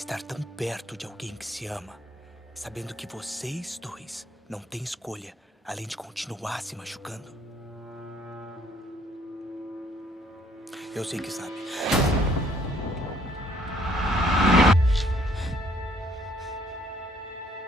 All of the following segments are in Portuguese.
estar tão perto de alguém que se ama, sabendo que vocês dois não têm escolha além de continuar se machucando. Eu sei que sabe.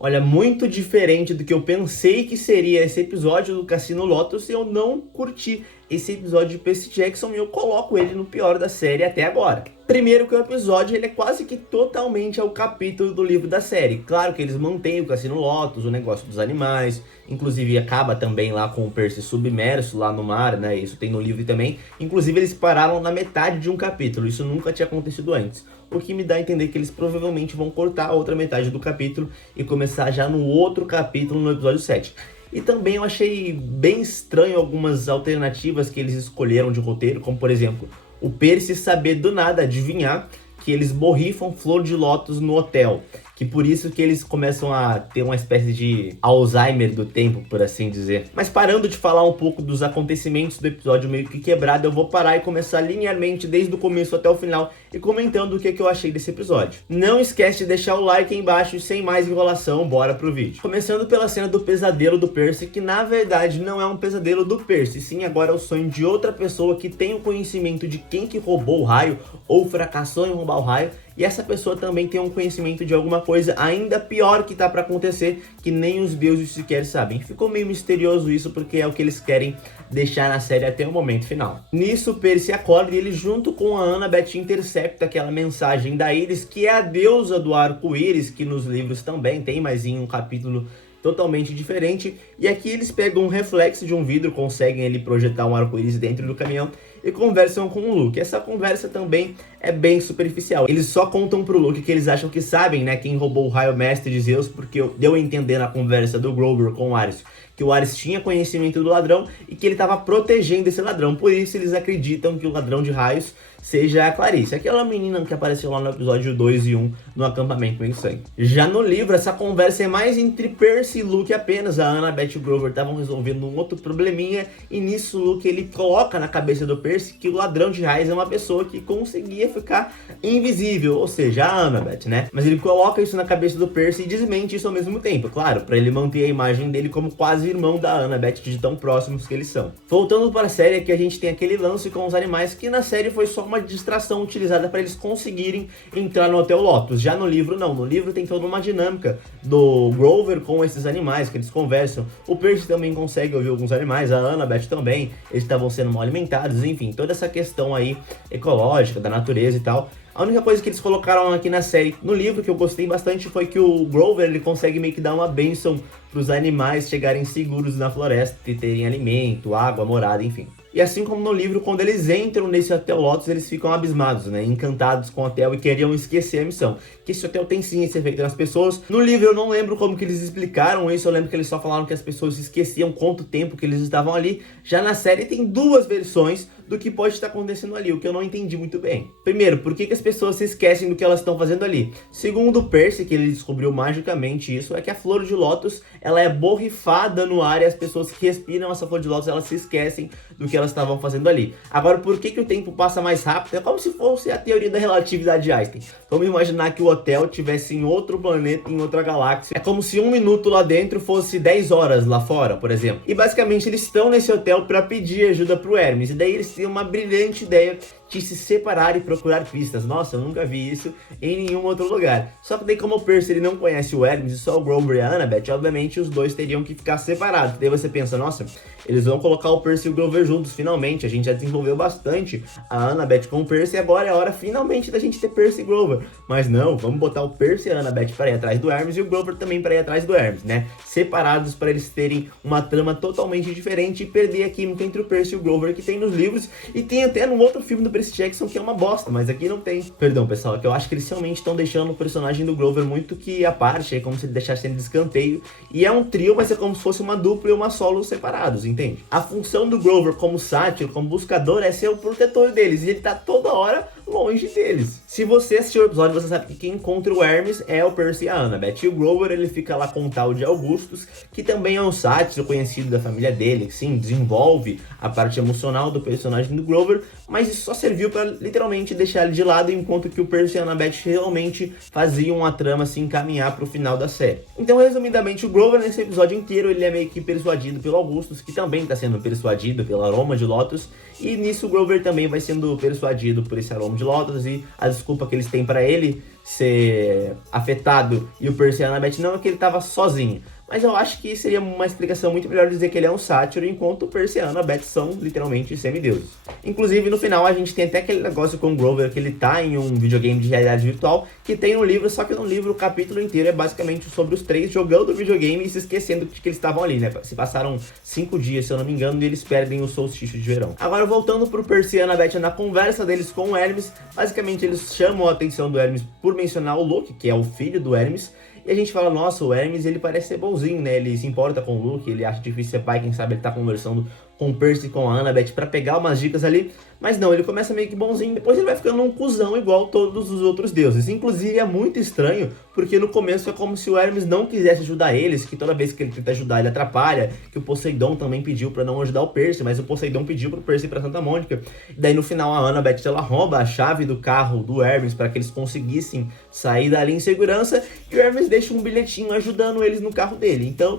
Olha, muito diferente do que eu pensei que seria esse episódio do Cassino Lotus, eu não curti esse episódio de Percy Jackson e eu coloco ele no pior da série até agora. Primeiro que o episódio ele é quase que totalmente ao capítulo do livro da série. Claro que eles mantêm o Cassino Lotus, o negócio dos animais, inclusive acaba também lá com o Percy submerso lá no mar, né? Isso tem no livro também. Inclusive eles pararam na metade de um capítulo, isso nunca tinha acontecido antes. O que me dá a entender que eles provavelmente vão cortar a outra metade do capítulo e começar já no outro capítulo no episódio 7. E também eu achei bem estranho algumas alternativas que eles escolheram de roteiro, como por exemplo, o Percy saber do nada adivinhar que eles borrifam flor de lótus no hotel. Que por isso que eles começam a ter uma espécie de Alzheimer do tempo, por assim dizer. Mas parando de falar um pouco dos acontecimentos do episódio meio que quebrado, eu vou parar e começar linearmente desde o começo até o final e comentando o que eu achei desse episódio. Não esquece de deixar o like aí embaixo e sem mais enrolação, bora pro vídeo. Começando pela cena do pesadelo do Percy, que na verdade não é um pesadelo do Percy, sim agora é o sonho de outra pessoa que tem o conhecimento de quem que roubou o raio ou fracassou em roubar o raio. E essa pessoa também tem um conhecimento de alguma coisa ainda pior que tá pra acontecer, que nem os deuses sequer sabem. Ficou meio misterioso isso, porque é o que eles querem deixar na série até o momento final. Nisso, Percy acorda e ele, junto com a Annabeth, intercepta aquela mensagem da Iris, que é a deusa do arco-íris, que nos livros também tem, mas em um capítulo totalmente diferente. E aqui eles pegam um reflexo de um vidro, conseguem ali projetar um arco-íris dentro do caminhão e conversam com o Luke. Essa conversa também é bem superficial. Eles só contam pro Luke que eles acham que sabem, né, quem roubou o raio mestre de Zeus, porque deu a entender na conversa do Grover com o Ares que o Ares tinha conhecimento do ladrão e que ele estava protegendo esse ladrão. Por isso eles acreditam que o ladrão de raios seja a Clarice, aquela menina que apareceu lá no episódio 2 e 1 no acampamento em sangue. Já no livro, essa conversa é mais entre Percy e Luke apenas. A Annabeth e o Grover estavam resolvendo um outro probleminha e nisso o Luke ele coloca na cabeça do Percy que o ladrão de raios é uma pessoa que conseguia ficar invisível, ou seja, a Annabeth, né? Mas ele coloca isso na cabeça do Percy e desmente isso ao mesmo tempo, claro, para ele manter a imagem dele como quase irmão da Annabeth, de tão próximos que eles são. Voltando para a série, aqui a gente tem aquele lance com os animais que na série foi só uma distração utilizada para eles conseguirem entrar no Hotel Lotus. Já no livro não, no livro tem toda uma dinâmica do Grover com esses animais, que eles conversam. O Percy também consegue ouvir alguns animais, a Annabeth também, eles estavam sendo mal alimentados, enfim, toda essa questão aí ecológica, da natureza e tal. A única coisa que eles colocaram aqui na série, no livro, que eu gostei bastante, foi que o Grover, ele consegue meio que dar uma bênção para os animais chegarem seguros na floresta e terem alimento, água, morada, enfim. E assim como no livro, quando eles entram nesse Hotel Lotus, eles ficam abismados, né? Encantados com o hotel e queriam esquecer a missão. Que esse hotel tem sim esse efeito nas pessoas. No livro eu não lembro como que eles explicaram isso, eu lembro que eles só falaram que as pessoas esqueciam quanto tempo que eles estavam ali. Já na série tem duas versões do que pode estar acontecendo ali, o que eu não entendi muito bem. Primeiro, por que as pessoas se esquecem do que elas estão fazendo ali? Segundo o Percy, que ele descobriu magicamente isso, é que a flor de lótus, ela é borrifada no ar e as pessoas que respiram essa flor de lótus, elas se esquecem do que elas estavam fazendo ali. Agora, por que o tempo passa mais rápido? É como se fosse a teoria da relatividade de Einstein. Vamos imaginar que o hotel tivesse em outro planeta, em outra galáxia. É como se um minuto lá dentro fosse 10 horas lá fora, por exemplo. E basicamente eles estão nesse hotel para pedir ajuda pro Hermes. E daí eles têm uma brilhante ideia de se separar e procurar pistas. Nossa, eu nunca vi isso em nenhum outro lugar. Só que daí, como o Percy ele não conhece o Hermes e só o Grover e a Annabeth, obviamente os dois teriam que ficar separados. Daí você pensa, nossa, eles vão colocar o Percy e o Grover juntos finalmente. A gente já desenvolveu bastante a Annabeth com o Percy e agora é a hora finalmente da gente ter Percy e Grover. Mas não, vamos botar o Percy e a Annabeth para ir atrás do Hermes e o Grover também para ir atrás do Hermes, né? Separados para eles terem uma trama totalmente diferente e perder a química entre o Percy e o Grover que tem nos livros e tem até no outro filme do Percy Jackson que é uma bosta, mas aqui não tem. Perdão, pessoal, é que eu acho que eles realmente estão deixando o personagem do Grover muito que à parte, é como se ele deixasse ele de escanteio. E é um trio, mas é como se fosse uma dupla e uma solo separados, entende? A função do Grover como sátiro, como buscador, é ser o protetor deles. E ele tá toda hora longe deles. Se você assistiu o episódio, você sabe que quem encontra o Hermes é o Percy e a Annabeth. E o Grover, ele fica lá com o tal de Augustus, que também é um sátiro conhecido da família dele, que sim, desenvolve a parte emocional do personagem do Grover, mas isso só serviu para literalmente deixar ele de lado, enquanto que o Percy e a Annabeth realmente faziam a trama se encaminhar para o final da série. Então, resumidamente, o Grover nesse episódio inteiro, ele é meio que persuadido pelo Augustus, que também está sendo persuadido pelo aroma de Lotus, e nisso o Grover também vai sendo persuadido por esse aroma de Lotus, e a desculpa que eles têm para ele ser afetado e o Percy e a Annabeth não é que ele estava sozinho. Mas eu acho que seria uma explicação muito melhor dizer que ele é um sátiro, enquanto o Percy e a Annabeth são literalmente semideuses. Inclusive, no final, a gente tem até aquele negócio com o Grover, que ele tá em um videogame de realidade virtual, que tem um livro, só que no livro o capítulo inteiro é basicamente sobre os três jogando videogame e se esquecendo de que eles estavam ali, né? Se passaram 5 dias, se eu não me engano, e eles perdem o solstício de verão. Agora, voltando pro Percy e a Annabeth na conversa deles com o Hermes, basicamente eles chamam a atenção do Hermes por mencionar o Luke, que é o filho do Hermes, e a gente fala, nossa, o Hermes, ele parece ser bonzinho, né? Ele se importa com o Luke, ele acha difícil ser pai, quem sabe ele tá conversando com o Percy e com a Annabeth pra pegar umas dicas ali. Mas não, ele começa meio que bonzinho, depois ele vai ficando um cuzão igual todos os outros deuses. Inclusive é muito estranho, porque no começo é como se o Hermes não quisesse ajudar eles, que toda vez que ele tenta ajudar ele atrapalha, que o Poseidon também pediu pra não ajudar o Percy, mas o Poseidon pediu pro Percy ir pra Santa Mônica. E daí no final a Annabeth, ela rouba a chave do carro do Hermes para que eles conseguissem sair dali em segurança, e o Hermes deixa um bilhetinho ajudando eles no carro dele. Então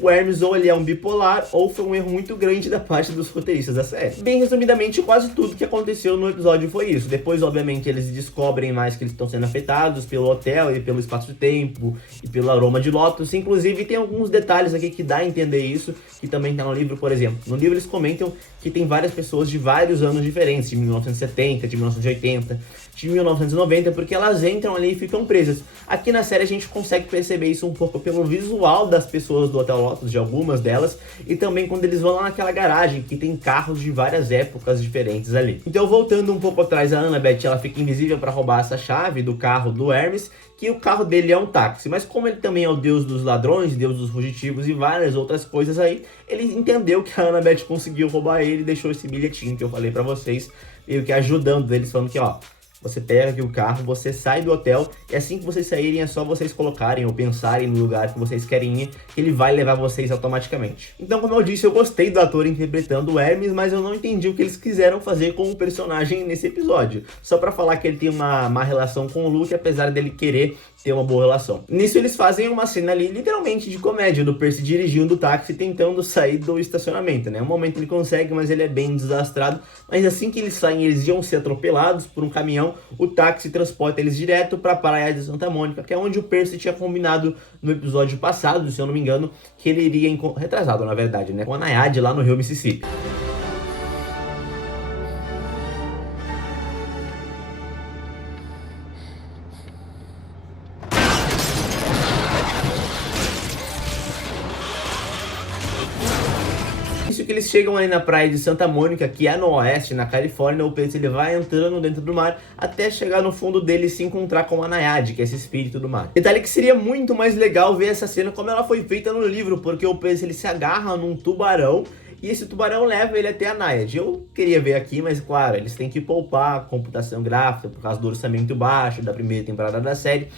o Hermes ou ele é um bipolar, ou foi um erro muito grande da parte dos roteiristas da série. Bem resumidamente, quase tudo que aconteceu no episódio foi isso. Depois, obviamente, eles descobrem mais que eles estão sendo afetados pelo hotel e pelo espaço de tempo e pelo aroma de Lotus. Inclusive, tem alguns detalhes aqui que dá a entender isso, que também tá no livro, por exemplo. No livro eles comentam que tem várias pessoas de vários anos diferentes, de 1970, de 1980, de 1990, porque elas entram ali e ficam presas. Aqui na série a gente consegue perceber isso um pouco pelo visual das pessoas do Hotel Lotus, de algumas delas, e também quando eles vão lá naquela garagem, que tem carros de várias épocas diferentes ali. Então, voltando um pouco atrás, a Annabeth, ela fica invisível para roubar essa chave do carro do Hermes, que o carro dele é um táxi, mas como ele também é o deus dos ladrões, deus dos fugitivos e várias outras coisas aí, ele entendeu que a Annabeth conseguiu roubar ele e deixou esse bilhetinho que eu falei pra vocês, meio que ajudando eles, falando que, ó, você pega aqui o carro, você sai do hotel, e assim que vocês saírem é só vocês colocarem ou pensarem no lugar que vocês querem ir, que ele vai levar vocês automaticamente. Então, como eu disse, eu gostei do ator interpretando o Hermes, mas eu não entendi o que eles quiseram fazer com o personagem nesse episódio. Só pra falar que ele tem uma má relação com o Luke, apesar dele querer ter uma boa relação. Nisso eles fazem uma cena ali, literalmente de comédia, do Percy dirigindo o táxi tentando sair do estacionamento, né? Um momento ele consegue, mas ele é bem desastrado. Mas assim que eles saem, eles iam ser atropelados por um caminhão. O táxi transporta eles direto para a praia de Santa Mônica, que é onde o Percy tinha combinado no episódio passado, se eu não me engano, que ele iria retrasado, na verdade, né? Com a Naiade lá no rio Mississippi. Isso que eles chegam aí na praia de Santa Mônica, que é no oeste, na Califórnia, o Percy ele vai entrando dentro do mar até chegar no fundo dele e se encontrar com a Naiade, que é esse espírito do mar. Detalhe que seria muito mais legal ver essa cena como ela foi feita no livro, porque o Percy ele se agarra num tubarão e esse tubarão leva ele até a Naiade. Eu queria ver aqui, mas claro, eles têm que poupar a computação gráfica por causa do orçamento baixo da primeira temporada da série.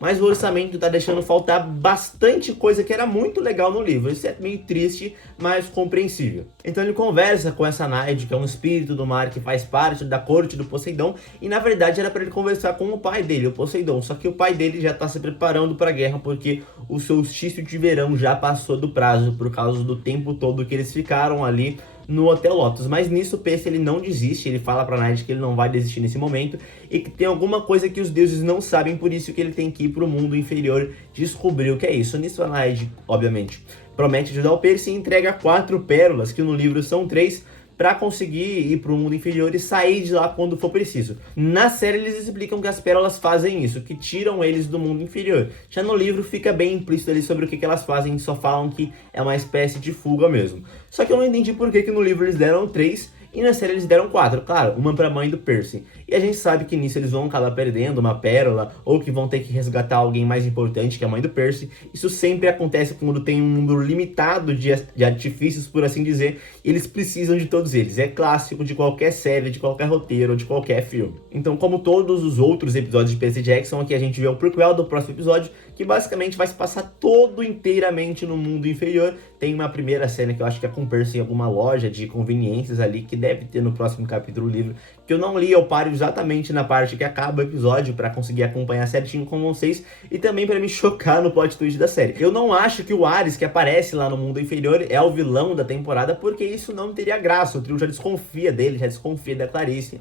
Mas o orçamento tá deixando faltar bastante coisa que era muito legal no livro. Isso é meio triste, mas compreensível. Então ele conversa com essa Naiade, que é um espírito do mar que faz parte da corte do Poseidon, e na verdade era para ele conversar com o pai dele, o Poseidon. Só que o pai dele já tá se preparando para a guerra, porque o solstício de verão já passou do prazo, por causa do tempo todo que eles ficaram ali no Hotel Lotus. Mas nisso o Percy ele não desiste, ele fala pra Naiade que ele não vai desistir nesse momento e que tem alguma coisa que os deuses não sabem, por isso que ele tem que ir pro mundo inferior descobrir o que é isso. Nisso a Naiade, obviamente, promete ajudar o Percy e entrega 4 pérolas, que no livro são 3, para conseguir ir para o mundo inferior e sair de lá quando for preciso. Na série eles explicam que as pérolas fazem isso, que tiram eles do mundo inferior. Já no livro fica bem implícito ali sobre o que elas fazem, só falam que é uma espécie de fuga mesmo. Só que eu não entendi por que no livro eles deram 3 e na série eles deram 4, claro, uma pra mãe do Percy. E a gente sabe que nisso eles vão acabar perdendo uma pérola, ou que vão ter que resgatar alguém mais importante que a mãe do Percy. Isso sempre acontece quando tem um número limitado de artifícios, por assim dizer, e eles precisam de todos eles. É clássico de qualquer série, de qualquer roteiro, de qualquer filme. Então, como todos os outros episódios de Percy Jackson, aqui a gente vê o prequel do próximo episódio, que basicamente vai se passar todo inteiramente no mundo inferior. Tem uma primeira cena que eu acho que é com Percy em alguma loja de conveniências ali, que deve ter no próximo capítulo do livro, que eu não li, eu paro exatamente na parte que acaba o episódio para conseguir acompanhar certinho com vocês e também para me chocar no plot twist da série. Eu não acho que o Ares, que aparece lá no mundo inferior, é o vilão da temporada, porque isso não teria graça. O trio já desconfia dele, já desconfia da Clarice.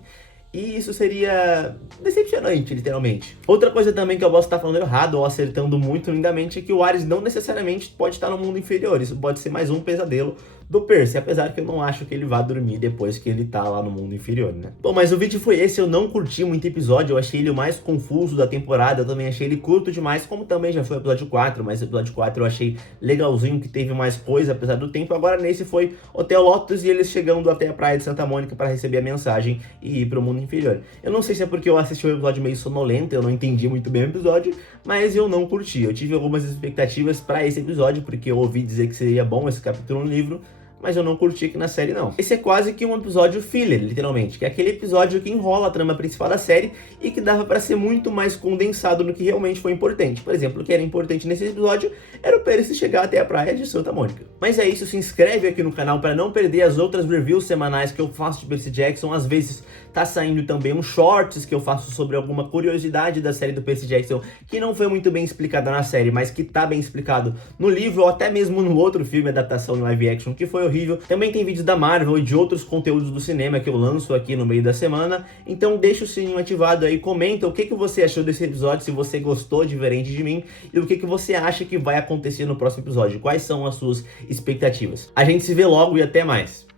E isso seria decepcionante, literalmente. Outra coisa também que eu posso estar falando errado ou acertando muito lindamente é que o Ares não necessariamente pode estar no mundo inferior. Isso pode ser mais um pesadelo do Percy, apesar que eu não acho que ele vá dormir depois que ele tá lá no mundo inferior, né? Bom, mas o vídeo foi esse, eu não curti muito episódio, eu achei ele o mais confuso da temporada, eu também achei ele curto demais, como também já foi o episódio 4, mas o episódio 4 eu achei legalzinho, que teve mais coisa, apesar do tempo. Agora nesse foi Hotel Lotus e eles chegando até a praia de Santa Mônica para receber a mensagem e ir pro mundo inferior. Eu não sei se é porque eu assisti o episódio meio sonolento, eu não entendi muito bem o episódio, mas eu não curti. Eu tive algumas expectativas para esse episódio, porque eu ouvi dizer que seria bom esse capítulo no livro, mas eu não curti aqui na série não. Esse é quase que um episódio filler, literalmente, que é aquele episódio que enrola a trama principal da série e que dava pra ser muito mais condensado no que realmente foi importante. Por exemplo, o que era importante nesse episódio era o Percy chegar até a praia de Santa Mônica. Mas é isso, se inscreve aqui no canal para não perder as outras reviews semanais que eu faço de Percy Jackson. Às vezes tá saindo também uns shorts que eu faço sobre alguma curiosidade da série do Percy Jackson que não foi muito bem explicada na série, mas que tá bem explicado no livro ou até mesmo no outro filme, adaptação em live action, que foi horrível. Também tem vídeos da Marvel e de outros conteúdos do cinema que eu lanço aqui no meio da semana. Então deixa o sininho ativado aí, comenta o que você achou desse episódio, se você gostou diferente de mim, e o que você acha que vai acontecer no próximo episódio, quais são as suas expectativas. A gente se vê logo e até mais.